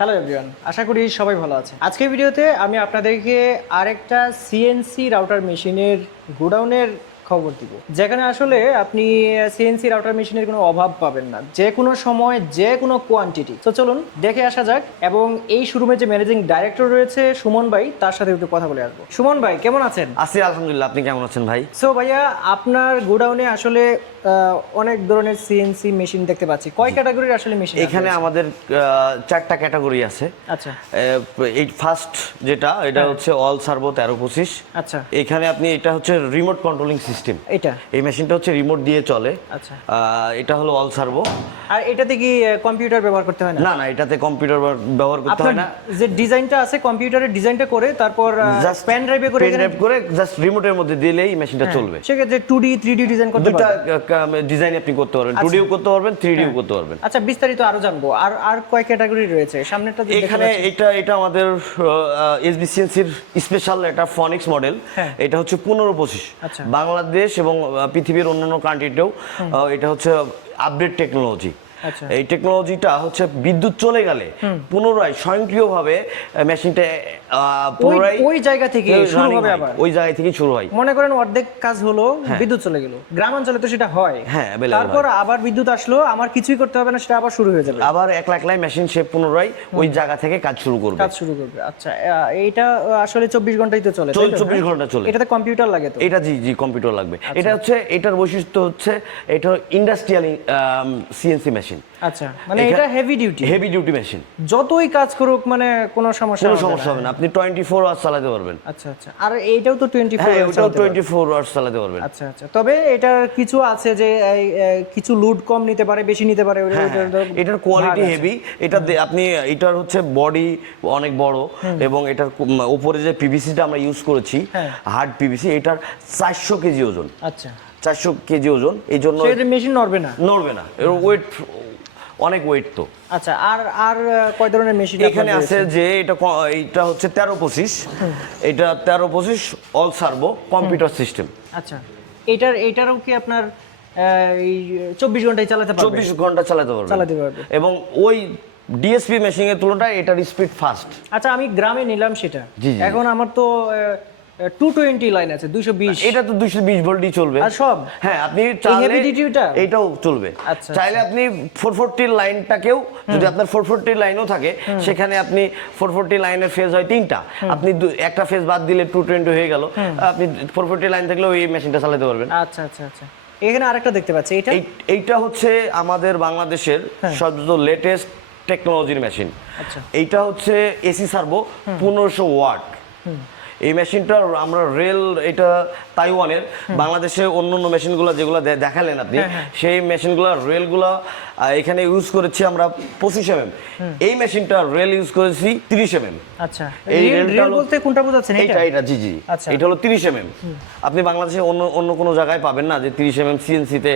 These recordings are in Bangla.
হ্যালো এভরিওয়ান, আশা করি সবাই ভালো আছে। আজকের ভিডিওতে আমি আপনাদেরকে আরেকটা সিএনসি রাউটার মেশিনের গোডাউনের খবর দিব, যেখানে আসলে আপনি সিএনসি রাউটার মেশিনের কোনো অভাব পাবেন না, যে কোনো সময় যে কোনো কোয়ান্টিটি। তো চলুন দেখে আসা যাক, এবং এই শোরুমের যে ম্যানেজিং ডাইরেক্টর রয়েছে সুমন ভাই, তার সাথে একটু কথা বলে আসবো। সুমন ভাই কেমন আছেন? আছি আলহামদুলিল্লাহ, আপনি কেমন আছেন ভাই? সো ভাইয়া, আপনার গোডাউনে আসলে অনেক ধরনের সিএনসি মেশিন দেখতে পাচ্ছি। কয় ক্যাটাগরির আসলে মেশিন এখানে আমাদের চারটা ক্যাটাগরি আছে। আচ্ছা, এই ফার্স্ট যেটা এটা হচ্ছে অল সার্ভো 1325। আচ্ছা, এখানে আপনি এটা হচ্ছে রিমোট কন্ট্রোলিং সিস্টেম। এটা এই মেশিনটা হচ্ছে রিমোট দিয়ে চলে। আচ্ছা, এটা হলো অল সার্ভো। আর এটাতে কি কম্পিউটার ব্যবহার করতে হয় না? না না, এটাতে কম্পিউটার ব্যবহার করতে হয় না। যে ডিজাইনটা আছে কম্পিউটারের ডিজাইনটা করে তারপর জাস্ট পেন ড্রাইভে করে পেন ড্রাইভ করে জাস্ট রিমোটের মধ্যে দিলেই মেশিনটা চলবে। সেক্ষেত্রে 2D 3D ডিজাইন করতে দুটো পারবেন। ডিজাইন আপনি করতে পারবেন, 2Dও করতে পারবেন, 3Dও করতে পারবেন। আচ্ছা, বিস্তারিত আরো জানবো। আর আর কয় ক্যাটাগরি রয়েছে সামনেটা? এখানে এটা আমাদের এসবিসিএনসির স্পেশাল একটা ফনিক্স মডেল। এটা হচ্ছে 1525। আচ্ছা, বাংলাদেশ এবং পৃথিবীর অন্যান্য কান্ট্রিতেও এটা হচ্ছে আপডেট টেকনোলজি। আচ্ছা, এই টেকনোলজিটা হচ্ছে বিদ্যুৎ চলে গেলে পুনরায় স্বয়ংক্রিয়ভাবে মেশিনটা পুনরায় ওই জায়গা থেকে শুরু হবে। আবার ওই জায়গা থেকে শুরু হয়। মনে করেন অর্ধেক কাজ হলো, বিদ্যুৎ চলে গেল, গ্রামাঞ্চলে তো সেটা হয়। হ্যাঁ, তারপর আবার বিদ্যুৎ আসলো, আমার কিছুই করতে হবে না, সেটা আবার শুরু হয়ে যাবে। আবার একলা একলাই মেশিন সে পুনরায় ওই জায়গা থেকে কাজ শুরু করবে। আচ্ছা, এইটা আসলে 24 ঘন্টাই তো চলে, 24 ঘন্টা চলে। এটাতে কম্পিউটার লাগে তো? এটা জি কম্পিউটার লাগবে। এটা হচ্ছে এটার বৈশিষ্ট্য হচ্ছে এটা ইন্ডাস্ট্রিয়াল সিএনসি মেশিন। আচ্ছা, মানে এটা হেভি ডিউটি মেশিন। যতই কাজ করুক মানে কোনো সমস্যা হবে না, আপনি 24 আওয়ার্স চালাতে পারবেন। আচ্ছা, আর এইটাও তো 24 ওটাও 24 আওয়ার্স চালাতে পারবেন। আচ্ছা, তবে এটার কিছু আছে যে কিছু লোড কম নিতে পারে, বেশি নিতে পারে। এটার কোয়ালিটি হেভি। এটা আপনি এটার হচ্ছে বডি অনেক বড়, এবং এটার উপরে যে পিভিসিটা আমরা ইউজ করেছি হার্ড পিভিসি, এটার 400 কেজি ওজন। আচ্ছা, 400 কেজি ওজন, এই জন্য মেশিন নড়বে না। এর ওয়েট অনেক ওয়েট তো। আচ্ছা, আর কয় ধরনের মেশিন এখানে আছে? যে এটা হচ্ছে 1325। এটা 1325 অল সার্ভো কম্পিউটার সিস্টেম। আচ্ছা, এটারও কি আপনার এই 24 ঘন্টায় চালাতে পারবে? 24 ঘন্টা চালাতে পারবে, এবং ওই ডিএসপি মেশিনের তুলনায় এটার স্পিড ফাস্ট। আচ্ছা, আমি গ্রামে নিলাম সেটা, এখন আমার তো 220 লাইন আছে, 220। এটা তো 220 ভোল্টই চলবে আর সব। হ্যাঁ, আপনি চাইলে এটাও চলবে। আচ্ছা, চাইলে আপনি 440 লাইনটাকেও, যদি আপনার 440 লাইনও থাকে, সেখানে আপনি 440 লাইনের ফেজ হয় 3টা, আপনি একটা ফেজ বাদ দিলে 220 হয়ে গেল। আপনি 440 লাইন থাকলেও এই মেশিনটা চালাতে পারবেন। আচ্ছা, এখানে আরেকটা দেখতে পাচ্ছি। এইটা হচ্ছে আমাদের বাংলাদেশের সবচেয়ে লেটেস্ট টেকনোলজির মেশিন। আচ্ছা, এইটা হচ্ছে এসি সার্ভো 1500 ওয়াট। এই মেশিনটা আমরা এটা তাইওয়ানের। বাংলাদেশে অন্যান্য মেশিনগুলো যেগুলো দেখালেন আপনি, সেই মেশিনগুলো রেলগুলো এখানে ইউজ করেছি আমরা 25 mm। এই মেশিনটা রেল ইউজ করেছি 30 mm। আচ্ছা, এই রেল বলতে কোনটা বোঝাচ্ছেন? এটা জি এটা হলো 30 mm। আপনি বাংলাদেশে অন্য কোনো জায়গায় পাবেন না যে 30 mm সিএনসি তে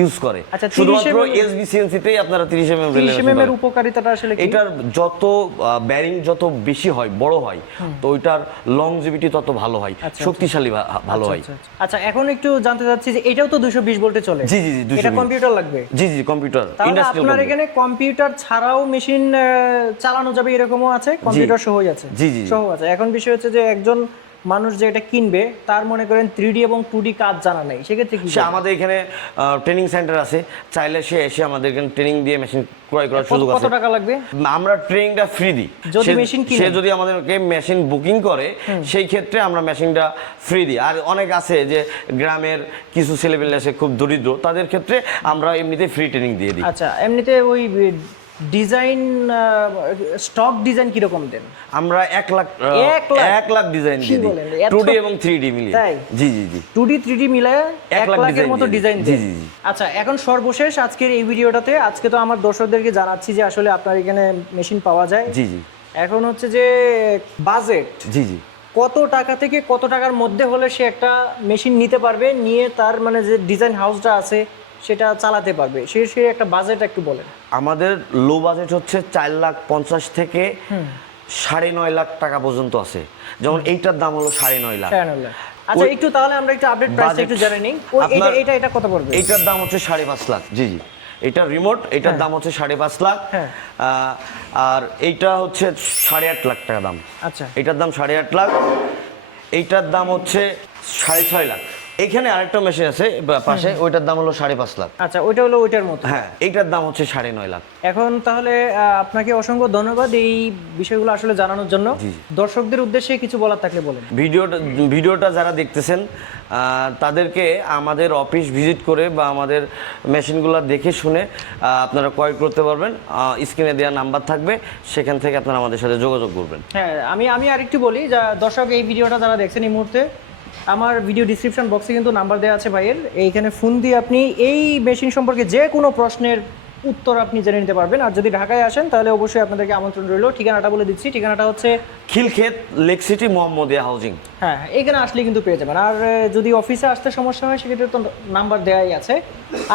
ইউজ করে। শুধুমাত্র এসবিসিএনসি তেই আপনারা 30 mm রেল। 30 mm এর উপকারিতাটা আসলে কি? এটার যত ব্যারিং যত বেশি হয়, বড় হয়, তো ওইটার লংজিভিটি তত ভালো হয়, শক্তিশালী ভালো হয়। আচ্ছা, এখন একটু জানতে চাচ্ছি যে এটাও তো 220 ভোল্টে চলে? জি এটা কম্পিউটার লাগবে? জি কম্পিউটার। ইন্ডাস্ট্রিয়াল। আপনার এখানে কম্পিউটার ছাড়াও মেশিন চালানো যাবে এরকমও আছে? কম্পিউটার সহ আছে? সহ আছে। এখন বিষয় হচ্ছে যে একজন মানুষ যে এটা কিনবে, তার মনে করেন 3D এবং 2D কাজ জানা নেই, সেক্ষেত্রে কি? আমাদের এখানে ট্রেনিং সেন্টার আছে, চাইলে সে এসে আমাদের এখানে ট্রেনিং দিয়ে মেশিন ক্রয় করার সুযোগ আছে। কত টাকা লাগবে? আমরা ট্রেনিংটা ফ্রি দিই। যদি মেশিন কিনে, সে যদি আমাদেরকে মেশিন বুকিং করে, সেই ক্ষেত্রে আমরা মেশিনটা ফ্রি দিই। আর অনেক আছে যে গ্রামের কিছু ছেলেপেলে আছে খুব দরিদ্র, তাদের ক্ষেত্রে আমরা এমনিতে ফ্রি ট্রেনিং দিয়ে দিই। আচ্ছা, এমনিতে ওই ডিজাইন স্টক ডিজাইন কি রকম দেন? আমরা 1 লাখ ডিজাইন দিই, 2D এবং 3D মিলিয়ে। জি 2D 3D মিলায়ে 1 লাখের মতো ডিজাইন দেন। জি। আচ্ছা, এখন সর্বশেষ আজকের এই ভিডিওটাতে আজকে তো আমার দর্শকদেরকে জানাচ্ছি যে আসলে আপনার এখানে মেশিন পাওয়া যায়। জি এখন হচ্ছে যে বাজেট, জি কত টাকা থেকে কত টাকার মধ্যে হলে সে একটা মেশিন নিতে পারবে, নিয়ে তার মানে যে ডিজাইন হাউসটা আছে সেটা চালাতে পারবে, সে একটা বাজেট একটু বলেন। আমাদের লো বাজেট হচ্ছে 4,50,000 থেকে 9.5 লাখ টাকা পর্যন্ত আছে। যেমন এইটার দাম হলো 9.5 লাখ। আচ্ছা, একটু তাহলে আমরা একটু আপডেট প্রাইসটা একটু জেনে নিই। এটা কত পড়বে? এইটার দাম হচ্ছে 5.5 লাখ। জি এটা রিমোট, এটার দাম হচ্ছে 5.5 লাখ। হ্যাঁ। আর এইটা হচ্ছে 8.5 লাখ টাকা দাম। আচ্ছা। এটার দাম 8.5 লাখ, এইটার দাম হচ্ছে 6.5 লাখ। এখানে আরেকটা মেশিন আছে পাশে, ওইটার দাম হলো 5.5 লাখ। আচ্ছা, ওইটা হলো ওইটার মতো। হ্যাঁ, এইটার দাম হচ্ছে 9.5 লাখ। এখন তাহলে আপনাকে অসংখ্য ধন্যবাদ এই বিষয়গুলো আসলে জানানোর জন্য। দর্শকদের উদ্দেশ্যে কিছু বলার থাকলে বলেন। ভিডিওটা যারা দেখতেছেন তাদেরকে আমাদের অফিস ভিজিট করে বা আমাদের মেশিনগুলো দেখে শুনে আপনারা ক্রয় করতে পারবেন। স্ক্রিনে দেওয়া নাম্বার থাকবে, সেখান থেকে আপনারা আমাদের সাথে যোগাযোগ করবেন। হ্যাঁ, আমি আরেকটু বলি, যা দর্শক এই ভিডিওটা যারা দেখছেন এই মুহূর্তে, আমার ভিডিও ডিসক্রিপশন বক্সে কিন্তু নাম্বার দেওয়া আছে ভাইয়ের। এইখানে ফোন দিয়ে আপনি এই মেশিন সম্পর্কে যে কোনো প্রশ্নের উত্তর আপনি জেনে নিতে পারবেন। আর যদি ঢাকায় আসেন তাহলে অবশ্যই আপনাদেরকে আমন্ত্রণ রইল। ঠিকানাটা বলে দিচ্ছি, ঠিকানাটা হচ্ছে Khilkhet, lake city, Mohammadia housing. হ্যাঁ, এইখানে আসলে কিন্তু পেয়ে যাবেন। আর যদি অফিসে আসতে সমস্যা হয় সেক্ষেত্রে তো নাম্বার দেওয়াই আছে।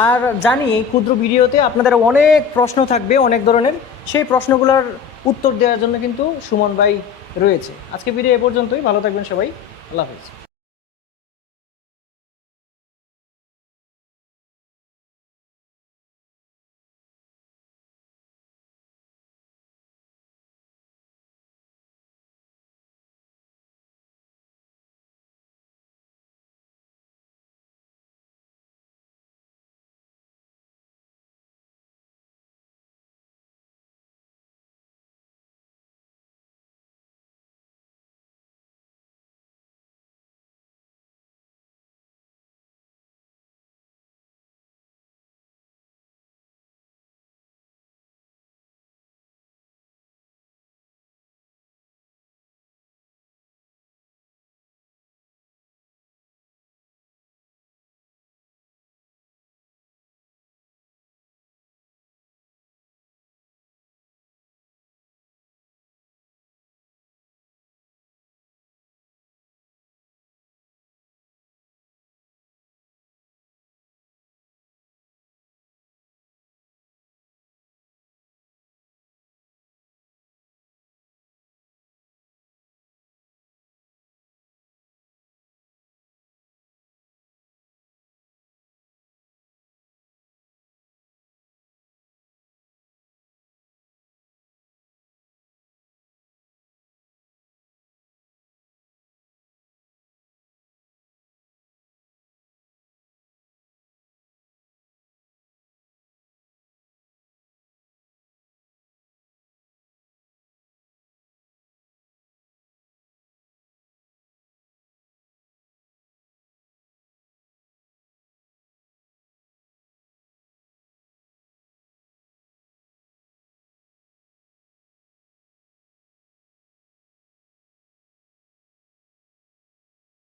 আর জানি এই ক্ষুদ্র ভিডিওতে আপনাদের অনেক প্রশ্ন থাকবে, অনেক ধরনের। সেই প্রশ্নগুলোর উত্তর দেওয়ার জন্য কিন্তু সুমন ভাই রয়েছে। আজকে ভিডিও এ পর্যন্তই। ভালো থাকবেন সবাই। আল্লাহ হাফেজ।